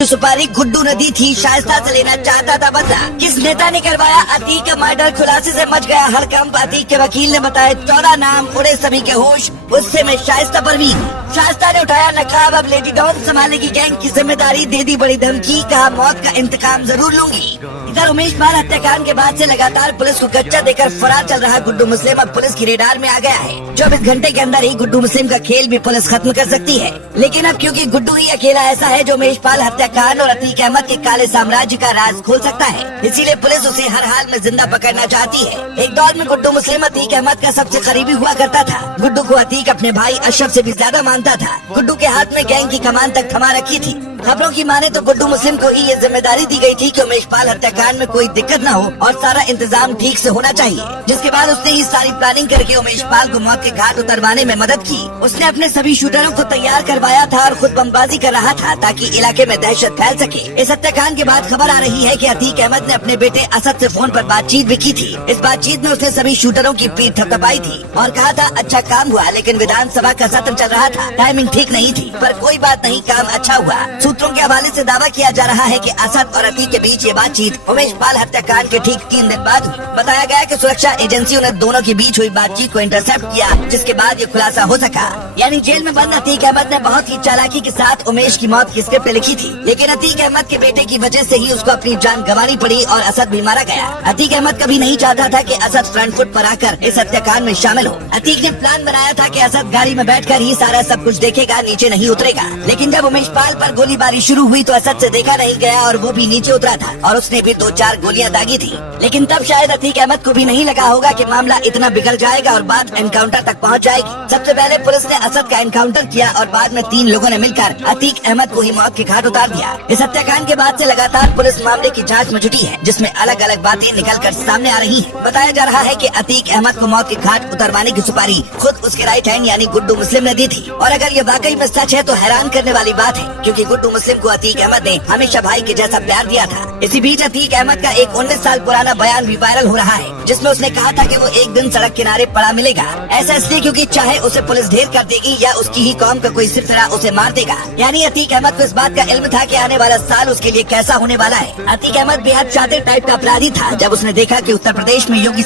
सुपारी गुड्डू ने दी थी, शाइस्ता से लेना चाहता था बदला। किस नेता ने करवाया अतीक का मर्डर, खुलासे से मच गया हड़कंप। अतीक के वकील ने बताया 14 नाम, उड़े सभी के होश। गुस्से में शाइस्ता परवीन, शाइस्ता ने उठाया नकाब, अब लेडी डॉन संभालेगी गैंग की जिम्मेदारी। दे दी बड़ी धमकी, कहा मौत का इंतकाम जरूर लूंगी। इधर उमेश पाल हत्याकांड के बाद से लगातार पुलिस को कच्चा देकर फरार चल रहा गुड्डू मुस्लिम अब पुलिस की रेडार में आ गया है। 24 घंटे के अंदर ही गुड्डू मुस्लिम का खेल भी पुलिस खत्म कर सकती है। लेकिन अब क्योंकि गुड्डू ही अकेला ऐसा है जो उमेश पाल हत्याकांड और अतीक अहमद के काले साम्राज्य का राज खोल सकता है, इसीलिए पुलिस उसे हर हाल में जिंदा पकड़ना चाहती है। एक दौर में गुड्डू मुस्लिम अतीक अहमद का सबसे करीबी हुआ करता था। गुड्डू को अतीक अपने भाई अशरफ से भी ज्यादा मानता था। गुड्डू के हाथ में गैंग की कमान तक थमा रखी थी। खबरों की माने तो गुड्डू मुस्लिम को ही ये जिम्मेदारी दी गई थी कि उमेश पाल हत्याकांड में कोई दिक्कत न हो और सारा इंतजाम ठीक से होना चाहिए। जिसके बाद उसने ही सारी प्लानिंग करके उमेश पाल को मौत के घाट उतरवाने में मदद की। उसने अपने सभी शूटरों को तैयार करवाया था और खुद बमबाजी कर रहा था ताकि इलाके में दहशत फैल सके। इस हत्याकांड के बाद खबर आ रही है कि अतीक अहमद ने अपने बेटे असद से फोन पर बातचीत भी की थी। इस बातचीत में उसने सभी शूटरों की पीठ थपथपाई थी और कहा था अच्छा काम हुआ, लेकिन विधानसभा का सत्र चल रहा था, टाइमिंग ठीक नहीं थी, पर कोई बात नहीं, काम अच्छा हुआ। सूत्रों के हवाले से दावा किया जा रहा है कि असद और अतीक के बीच ये बातचीत उमेश पाल हत्याकांड के ठीक 3 दिन बाद हुई। बताया गया कि सुरक्षा एजेंसियों ने दोनों के बीच हुई बातचीत को इंटरसेप्ट किया, जिसके बाद ये खुलासा हो सका। यानी जेल में बंद अतीक अहमद ने बहुत ही चालाकी के साथ उमेश की मौत की स्क्रिप्ट लिखी थी, लेकिन अतीक अहमद के बेटे की वजह से ही उसको अपनी जान गंवानी पड़ी और असद भी मारा गया। अतीक अहमद कभी नहीं चाहता था कि असद फ्रंट फुट पर आकर इस हत्याकांड में शामिल हो। अतीक ने प्लान बनाया था कि असद गाड़ी में बैठकर ही सारा सब कुछ देखेगा, नीचे नहीं उतरेगा। लेकिन जब उमेश पाल पर गोलीबारी शुरू हुई तो असद से देखा नहीं गया और वो भी नीचे उतरा था और उसने भी 2-4 गोलियां दागी थी। लेकिन तब शायद अतीक अहमद को भी नहीं लगा होगा कि मामला इतना बिगड़ जाएगा और बात एनकाउंटर तक पहुंच जाएगी। सबसे पहले पुलिस ने असद का एनकाउंटर किया और बाद में 3 लोगों ने मिलकर अतीक अहमद को ही मौत के घाट उतार दिया। इस हत्याकांड के बाद से लगातार पुलिस मामले की जांच में जुटी है, जिसमें अलग अलग बातें निकलकर सामने आ रही हैं। बताया जा रहा है कि अतीक अहमद को मौत के घाट उतरवाने की सुपारी खुद उसके राइट हैंड यानी गुड्डू मुस्लिम ने दी थी। और अगर ये वाकई में सच है तो हैरान करने वाली बात है, क्योंकि गुड्डू मुस्लिम को अतीक अहमद ने हमेशा भाई के जैसा प्यार दिया था। इसी बीच अतीक अहमद का एक 19 साल पुराना बयान भी वायरल हो रहा है, जिसमें उसने कहा था कि वो एक दिन सड़क किनारे पड़ा मिलेगा। ऐसा इसलिए क्योंकि चाहे उसे पुलिस ढेर कर देगी या उसकी ही कौम का कोई सिरफिरा उसे मार देगा। यानी अतीक अहमद को इस बात का इल्म था कि आने वाला साल उसके लिए कैसा होने वाला है। अतीक अहमद बेहद शातिर टाइप का अपराधी था। जब उसने देखा कि उत्तर प्रदेश में योगी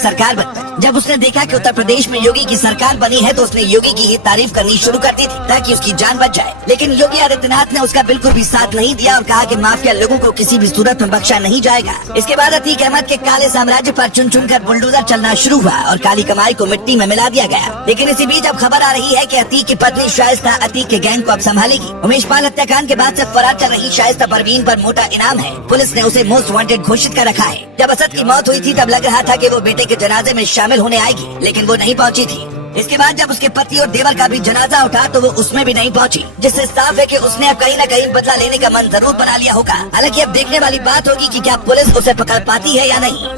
की सरकार बनी है तो उसने योगी की ही तारीफ करनी शुरू कर दी थी ताकि उसकी जान बच जाए। लेकिन योगी आदित्यनाथ ने उसका बिल्कुल भी साथ नहीं दिया और कहा कि माफिया लोगों को किसी भी सूरत में बख्शा नहीं जाएगा। इसके बाद अतीक अहमद के काले साम्राज्य पर चुन चुन कर बुलडोजर चलना शुरू हुआ और काली कमाई को मिट्टी में मिला दिया गया। लेकिन इसी बीच अब खबर आ रही है कि अतीक की पत्नी शाइस्ता अतीक के गैंग को अब संभालेगी। उमेश पाल हत्याकांड के बाद से फरार चल रही शाइस्ता परवीन पर मोटा इनाम है। पुलिस ने उसे मोस्ट वांटेड घोषित कर रखा है। जब असद की मौत हुई थी तब लग रहा था कि वो बेटे के जनाजे में शामिल होने आएगी, लेकिन वो नहीं पहुंची थी। इसके बाद जब उसके पति और देवर का भी जनाजा उठा तो वो उसमें भी नहीं पहुंची, जिससे साफ है कि उसने अब कहीं न कहीं बदला लेने का मन जरूर बना लिया होगा। हालांकि अब देखने वाली बात होगी कि क्या पुलिस उसे पकड़ पाती है या नहीं।